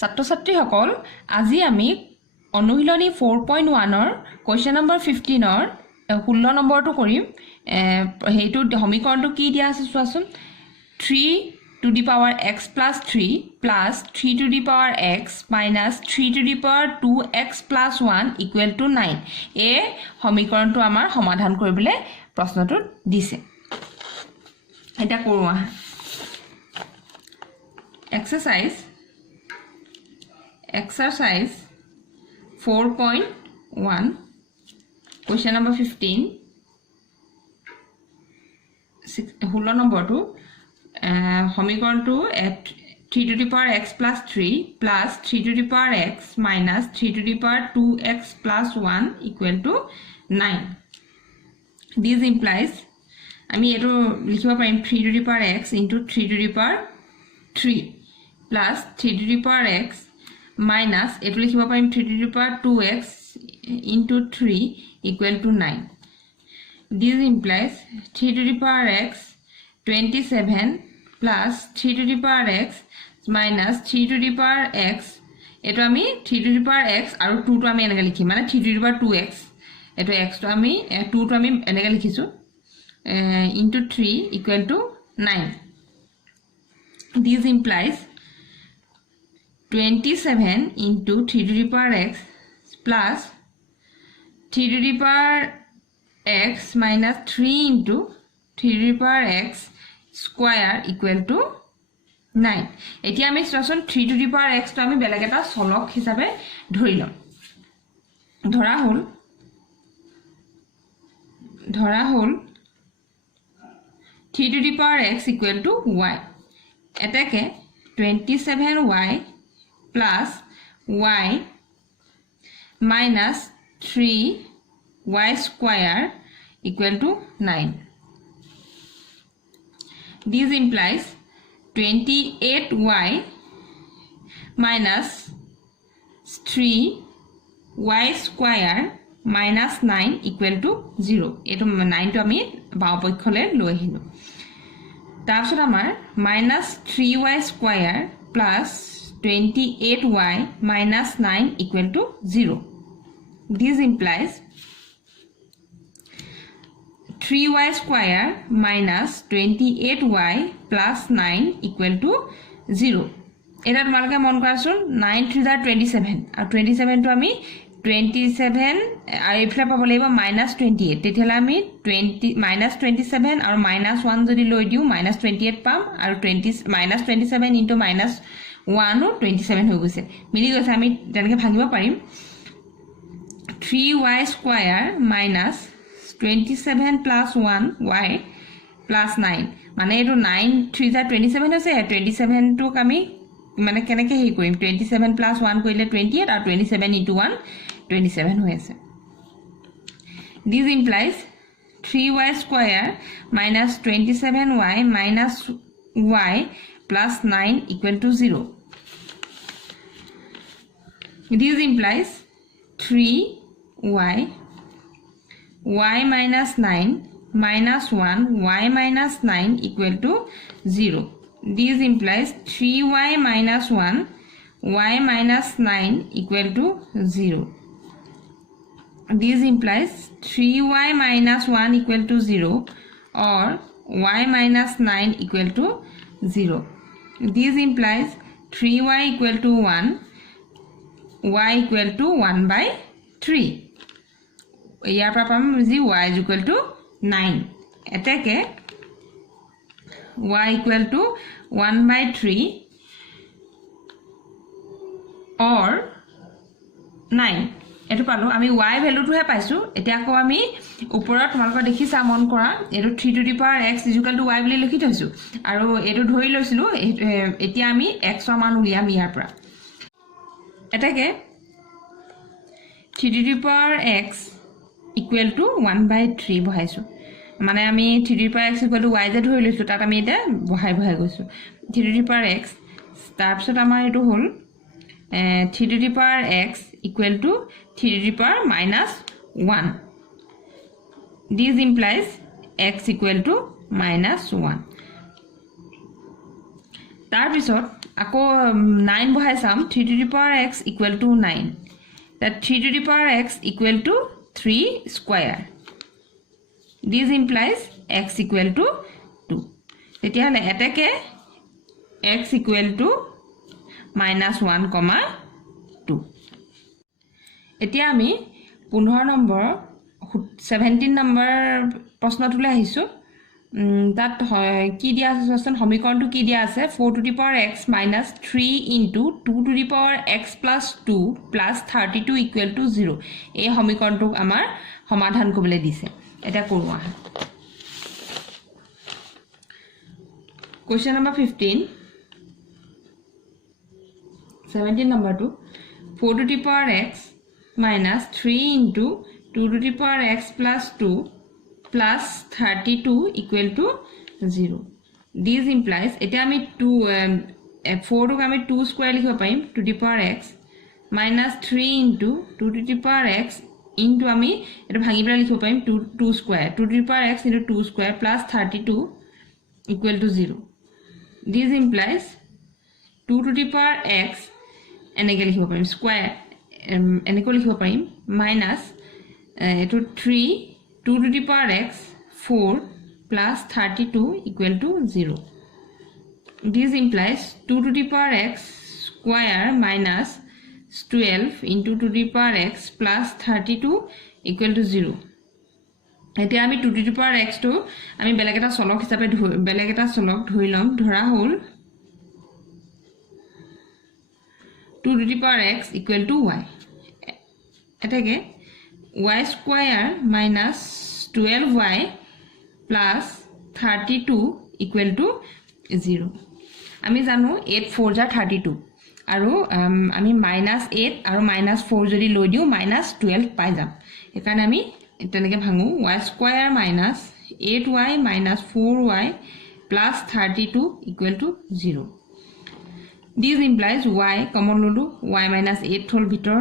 ছাত্ৰ ছাত্ৰীসকল আজি আমি অনুশীলনী 4.1 ৰ কোৱেশ্চন নম্বৰ 15 ৰ 16 নম্বৰটো কৰিম হেইটো সমীকৰণটো কি দিয়া আছে চোৱাচোন 3 to the power x plus 3 plus 3 to the power x minus 3 to the power 2x plus 1 equal to 9 এই সমীকৰণটো আমাৰ সমাধান কৰিবলৈ প্ৰশ্নটো দিছে এটা কৰো আহা exercise 4.1 question number 15 16 number 2 সমীকৰণটো 3 to the power x plus 3 plus 3 to the power x minus 3 to the power 2x plus 1 equal to 9 this implies আমি এটো লিখিব পাৰিম 3 to the power x into 3 to the power 3 plus 3 to the power x minus এটো লিখিব পাৰিম 3 to the power 2x into 3 equal to 9 this implies 3 to the power x 27 plus 3 to the power x minus 3 to the power x এটো আমি 3 to the power x আৰু 2 টো আমি এনেকৈ লিখি মানে 3 to the power 2x এটো x টো আমি 2 টো আমি এনেকৈ লিখিছো into 3 equal to 9 this implies 27 into 3 to the power x plus 3 to the power x minus 3 into 3 to the power x square equal to 9 এতিয়া আমি সচন 3 to the power x তো আমি বেলেগ এটা চলক হিচাপে ধৰি লম ধৰা হল 3 to the power x equal to y এটাকে 27y plus y minus 3y square equal to 9 this implies 28y minus 3y square minus 9 equal to 0 এটো 9 টো আমি বাও পক্ষলে লৈ আহিলো তাৰপিছত আমাৰ minus 3y square plus 28y minus 9 equal to 0 this implies 3y square minus 28y plus 9 equal to 0 এটা তোমালকে মন কৰাছোন 9 3 27 আৰু 27 টো আমি 27 আৰু এফলা পাব লাগিব -28 তেতিয়ালে আমি 20 -27 আৰু -1 যদি লৈ দিও -28 পাম আৰু 27 into -1 ও 27 হৈ গৈছে মিলি গৈছে আমি তেনেকৈ ভাঙিব পাৰিম 3y square minus 27 plus 1y plus 9 মানে এটো 9 3 27 হৈছে 27 টোক আমি মানে কেনেকৈ হে কৰিম 27 plus 1 কৰিলে 28 আৰু 27 into 1 27 হৈ আছে this implies 3y square minus 27y minus y plus 9 equal to 0 this implies 3y y minus 9 minus 1 y minus 9 equal to 0 this implies 3y minus 1 y minus 9 equal to 0 this implies 3y minus 1 equal to 0 or y minus 9 equal to 0 this implies 3y equal to 1 y equal to 1 by 3 ইয়াৰ পৰা পাম যি y equal to 9 এটাকে y equal to 1 by 3 or 9 এটো পালো আমি y ভ্যালুটো হে পাইছো এতিয়া আকৌ আমি ওপৰত তোমালক দেখিছা মন কৰা এটো 3 to the power x equal to y বুলি লিখি থৈছো আৰু এটো ধৰি লৈছিলো এতিয়া আমি x ৰ মান উলিয়াম ইয়াৰ পৰা এটাকে 3 to the power x equal to 1 by 3 বহাইছো মানে আমি 3 to the power x equal to y যে ধৰি লৈছো তাত আমি এটা বহাই গৈছো 3 to the power x তাৰপিছত আমাৰ এটো হল 3 to the power x equal to 3 to the power minus 1 this implies x equal to minus 1 তাৰ পিছত আকৌ 9 বহাই চাম 3 to the power x equal to 9 that 3 to the power x equal to 3 square this implies x equal to 2 তেতিয়া হলে এটাকে x equal to -1, 2 এতিয়া আমি 15 নম্বৰ 17 নম্বৰ প্ৰশ্নটোলৈ আহিছো that কি দিয়া আছে সচন সমীকৰণটো কি দিয়া আছে 4 to the power x minus 3 into 2 to the power x plus 2 plus 32 equal to 0 এই সমীকৰণটো আমাৰ সমাধান কৰিবলৈ দিছে এটা কৰো আহা question number 15 17 number 2 4 to the power x minus 3 into 2 to the power x plus 2 plus 32 equal to 0 this implies eta ami 2 4 to ami 2 square likho paim to the power x minus 3 into 2 to the power x into ami eta bhangi bela likho paim 2 square 2 to the power x into 2 square plus 32 equal to 0 this implies 2 to the power x enege likho paim square enege likho paim minus eto 3 2 to the power x 4 plus 32 equal to 0 this implies 2 to the power x square minus 12 into 2 to the power x plus 32 equal to 0 এতিয়া আমি 2 to the power x to আমি বেলেগ এটা চলক হিচাপে বেলেগ এটা চলক ধৰি লম ধৰা হল 2 to the power x equal to y এটাকে y square minus 12y plus 32 equal to 0 আমি জানো 8 4 যা 32 আৰু আমি -8 আৰু -4 যদি লৈ দিও -12 পাই যাম একাৰণে আমি তেনেকে ভাঙো y square minus 8y minus 4y plus 32 equal to 0 this implies y common ললো y minus 8 হল ভিতৰ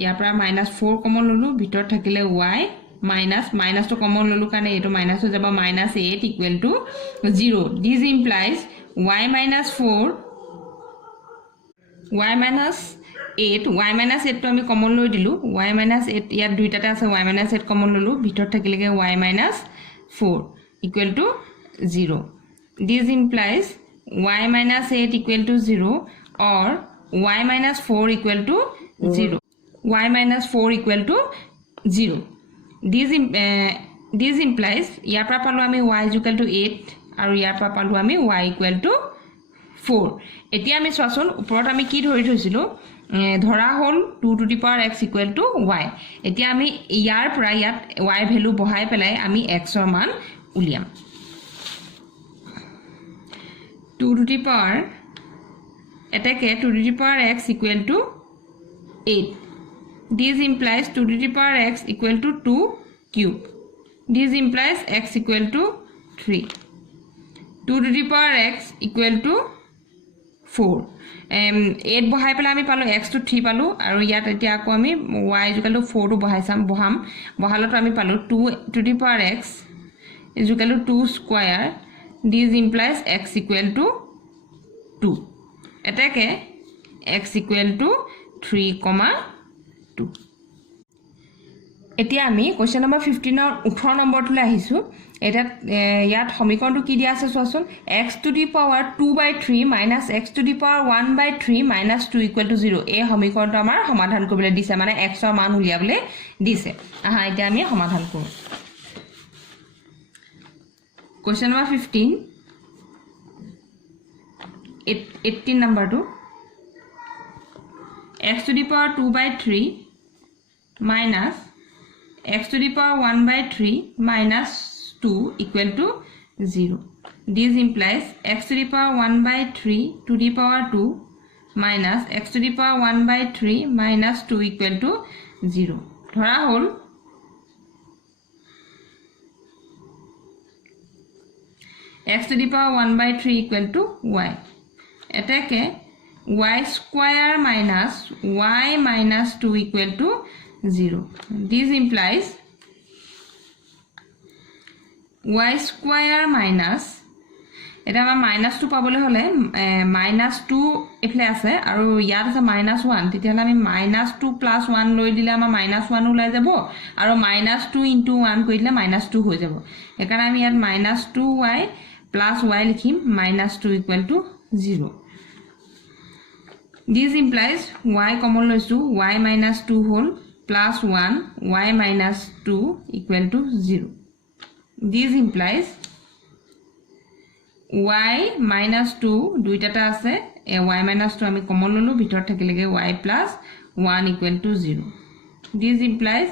ইয়াৰ পৰা -4 কমন ললো ভিতৰ থাকিলে y minus to common ললো কাৰণে এটো মাইনাস হৈ যাব -8 equal to 0 this implies y minus 4 y minus 8 to আমি কমন লৈ দিলু y minus 8 ইয়াত দুইটাতে আছে y minus 8 কমন ললো ভিতৰ থাকিলেগে y minus 4 equal to 0 this implies y minus 8 equal to 0 or y minus 4 equal to 0 y minus 4 equal to 0 this implies ইয়াৰ পৰা পালো আমি y equal to 8 আৰু ইয়াৰ পৰা পালো আমি y equal to 4 এতিয়া আমি চোৱাচোন ওপৰত আমি কি ধৰি থৈছিলো ধৰা হল 2 to the power x equal to y এতিয়া আমি ইয়াৰ পৰা ইয়াত y ভ্যালু বহাই পেলাই আমি x ৰ মান উলিয়াম 2 to the power এটাকে 2 to the power x equal to 8 this implies 2 to the power x equal to 2 cube this implies x equal to 3 2 to the power x equal to 4 8 বহাই পেলাই আমি পালো x to 3 পালো আৰু ইয়াত এতিয়া আকৌ আমি y equal to 4 to বহাম বহালটো আমি পালো 2 to the power x is equal to 2 square this implies x equal to 2 এটাকে x equal to 3, 2 এতিয়া আমি কোৱেশ্চন নম্বৰ 15 ৰ 18 নম্বৰটোলৈ আহিছো এটা ইয়াত সমীকৰণটো কি দিয়া আছে চোৱাচোন x to the power 2/3 minus x to the power 1/3 minus 2 equal to 0 এই সমীকৰণটো আমাৰ সমাধান কৰিবলৈ দিছে মানে x ৰ মান উলিয়াবলৈ দিছে আহা এতিয়া আমি সমাধান কৰো কোৱেশ্চন নম্বৰ 15 18 নম্বৰটো x to the power 2/3 minus x to the power 1/3 minus 2 equal to 0 this implies x to the power 1/3 to the power 2 minus x to the power 1/3 minus 2 equal to 0 ধৰা হল x to the power 1/3 equal to y এটাকে y square minus y minus 2 equal to 0 this implies y square minus এটা আমাৰ -2 পাবলৈ হলে -2 এফলে আছে আৰু ইয়াত আছে -1 তেতিয়াহলে আমি -2 + 1 লৈ দিলে আমাৰ -1 ওলাই যাব আৰু -2 * 1 কৰি দিলে -2 হৈ যাব একাৰণে আমি ইয়াত -2y + y লিখিম -2 = 0 This implies y common লৈছো y - 2 whole +1 y - 2 = 0 This implies y - 2 দুইটাটা আছে y - 2 আমি কমন ললো ভিতৰত থাকিলেগে y + 1 = 0 This implies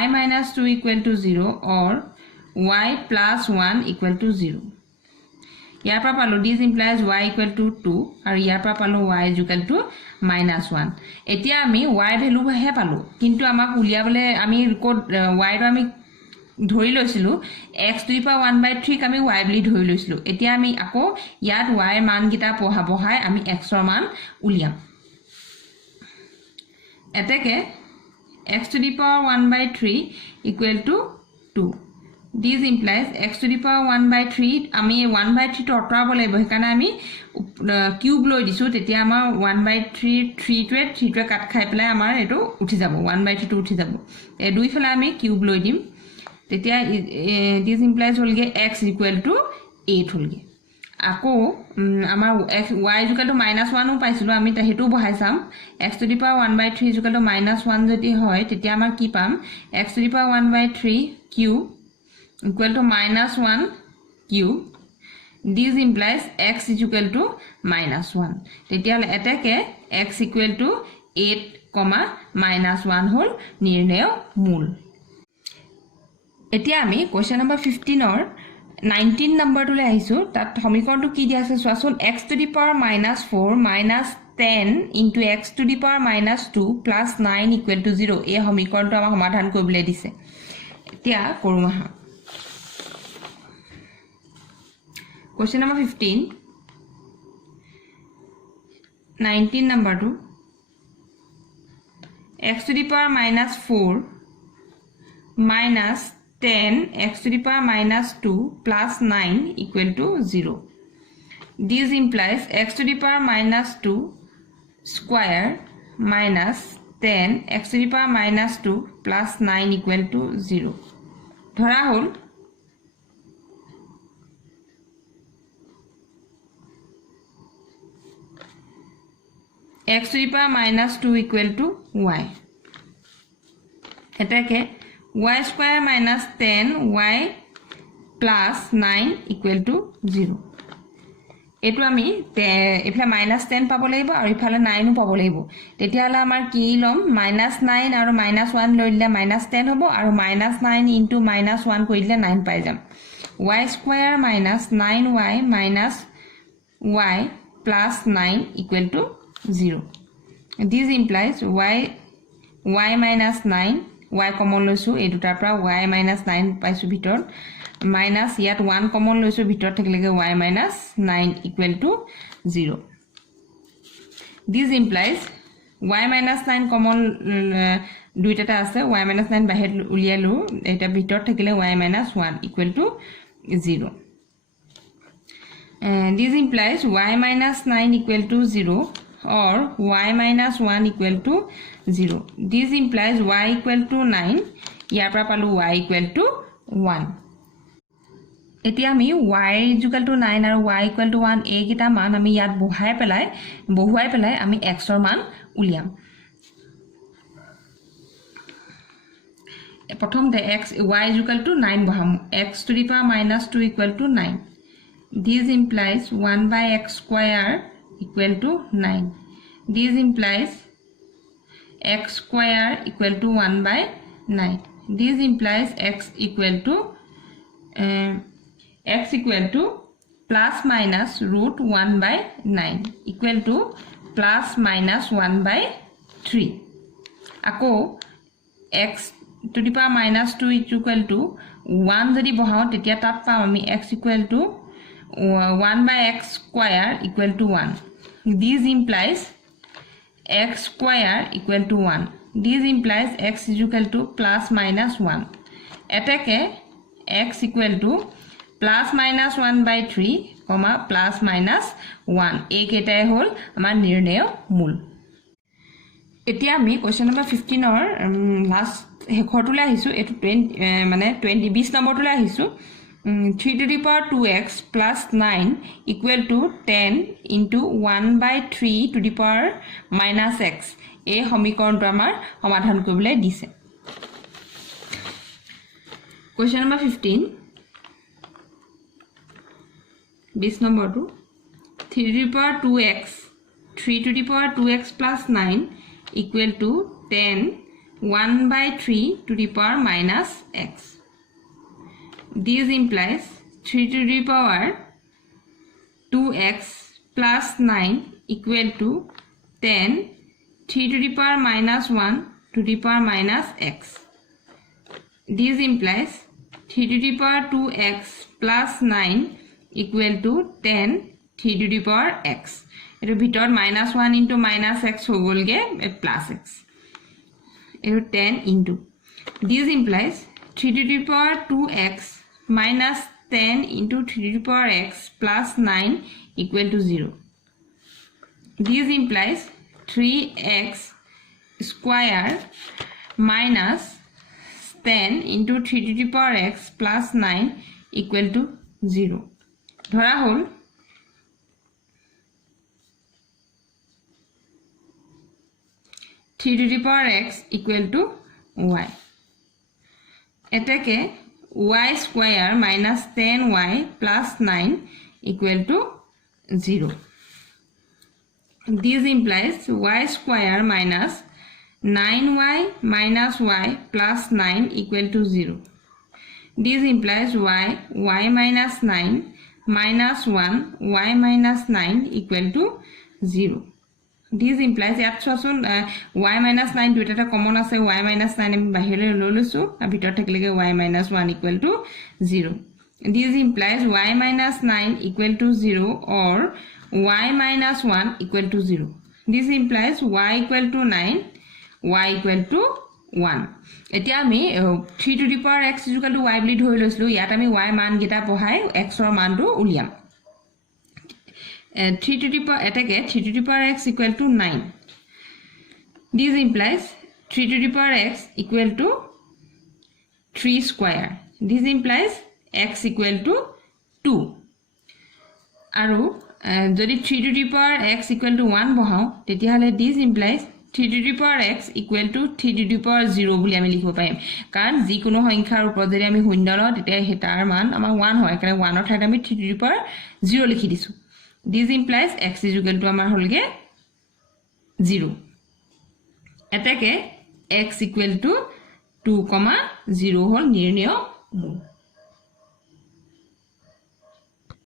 y - 2 = 0 or y + 1 = 0 ইয়াৰ পৰা পালো this implies y = 2 আৰু ইয়াৰ পৰা পালো y = -1 এতিয়া আমি y ভ্যালু হে পালো কিন্তু আমাক উলিয়াবলে আমি কোড y ৰ আমি ধৰি লৈছিলো x⁴ আমি y বুলি ধৰি লৈছিলো এতিয়া আমি আকৌ ইয়াত y ৰ মান গিটা বহাই আমি x ৰ মান উলিয়াম এতেকে x⁴ = 2 This implies x⁴ আমি 1/3 টো অতৰাব লাগিব হেকাৰণে আমি কিউব লৈ দিছো তেতিয়া আমাৰ 1/3 3টোৱে কাট খাই পেলাই আমাৰ এটো উঠি যাব 1/3 টো উঠি যাব এই দুই ফলে আমি কিউব লৈ দিম তেতিয়া this implies হলগে x = 8 হলগে আকৌ আমাৰ y = -1 ও পাইছিলো আমি হেতু বহাই চাম x⁴ = -1 যদি হয় তেতিয়া আমাৰ কি পাম x⁴ cube equal to -1 cube this implies x equal to -1 তেতিয়াহলে এটাকে x equal to 8, -1 হল নিৰ্ণয় মূল এতিয়া আমি কোৱেশ্চন নম্বৰ 15 ৰ 19 নম্বৰটোলে আহিছো তাত সমীকৰণটো কি দিয়া আছে চোৱাচোন x⁴ - 4 -10 into x⁴ - 2 plus 9 = 0 এই সমীকৰণটো আমাৰ সমাধান কৰিবলৈ দিছে এতিয়া কৰোঁ আহা Question number 15 19 number 2 x⁴ - 4 minus 10 x⁴ - 2 plus 9 = 0 This implies x⁴ - 2 square minus 10 x⁴ - 2 plus 9 = 0 ধৰা হল x⁴ - 2 = y এটাকে y² - 10 y plus 9 = 0 এটো আমি এফালে -10 পাব লাগিব আৰু ইফালে 9 ও পাব লাগিব তেতিয়াহলে আমাৰ কি লম -9 আৰু -1 লৈ দিলে -10 হ'ব আৰু -9 into -1 কৰি দিলে 9 পাই যাম y² - 9y minus y plus 9 = 0 This implies y minus 9 y common লৈছো এই দুটাৰ পৰা y minus 9 পাইছো ভিতৰ minus ইয়াত 1 common লৈছো ভিতৰ থাকিলেগে y minus 9 = 0 This implies y minus 9 common দুইটাটা আছে y minus 9 বাহিৰ উলিয়ালো এটা ভিতৰ থাকিলে y minus 1 = 0 This implies y minus 9 = 0 or y minus 1 = 0 This implies y = 9 ইয়াৰ পৰা পালো y = 1 এতিয়া আমি y = 9 আৰু y = 1 এই কিটা মান আমি ইয়াত বহুৱাই পেলাই আমি x ৰ মান উলিয়াম প্ৰথমতে y = 9 বহাম x⁴ - 2 = 9 This implies 1/x² = 9 This implies x² = 1/9 This implies x equal plus minus root 1/9 equal to plus minus 1/3 আকৌ x⁴ - 2 equal to 1 যদি বহাও তেতিয়া তাত পাম আমি x equal to 1/x² = 1 This implies x² = 1 This implies x equal to plus minus 1 এটাকে x equal to plus minus 1/3 plus minus 1 এই কেইটাই হল আমাৰ নিৰ্ণয় মূল এতিয়া আমি কোৱেশ্চন নম্বৰ 15 ৰ লাষ্ট হেখৰটোলে আহিছো এটো 20 মানে 20 নম্বৰটোলে আহিছো 3 to the power 2x plus 9 equal to 10 into 1/3 to the power minus x এই সমীকৰণটো আমাৰ সমাধান কৰিবলৈ দিছে Question number 15 20 number 2 3 to the power 2x 3 to the power 2x plus 9 equal to 10 1/3 to the power minus x This implies 3 to the power 2x plus 9 equal to 10 3 to the power minus 1 to the power minus x This implies 3 to the power 2x plus 9 equal to 10 3 to the power x. It will be minus 1 into minus x whole get plus x. It will 10 into. This implies 3 to the power 2x minus 10 into 3 to the power x plus 9 equal to 0. This implies 3x square minus 10 into 3 to the power x plus 9 equal to 0. ধৰা হল 3 to the power x equal to y. এটাকে y square minus 10y plus 9 equal to 0. This implies y square minus 9y minus y plus 9 equal to 0. This implies y minus 9 minus 1 y minus 9 equal to 0. This implies yat sosun y minus 9 duita ta common ase y minus 9 ami bahire lolusu abitor thakilege y minus 1 equal to 0. This implies y minus 9 equal to 0 or y minus 1 equal to 0. This implies y equal to 9 y equal to 1 এতিয়া আমি 3 to the power x equal to y বুলি ধৰি লৈছিলো ইয়াত আমি y মান গিটা বহাই x ৰ মানটো উলিয়াম 3 to the power এটাকে 3 to the power x equal to 9 this implies 3 to the power x equal to 3 square this implies x equal to 2 আৰু যদি 3 to the power x equal to 1 বহাও তেতিয়াহলে this implies 3 to the power x equal to 3 to the power 0 বুলি আমি লিখিব পাৰিম কাৰণ যিকোনো সংখ্যাৰ ওপৰত যদি আমি শূন্য লওঁ তেতিয়া হেটাৰ মান আমাৰ 1 হয় কাৰণ 1 ৰ ঠাইত আমি 3 to the power 0 লিখি দিছো this implies x is equal to আমাৰ হলগে 0 এটাকে x equal to 2, 0 হল নিৰ্ণয় মূল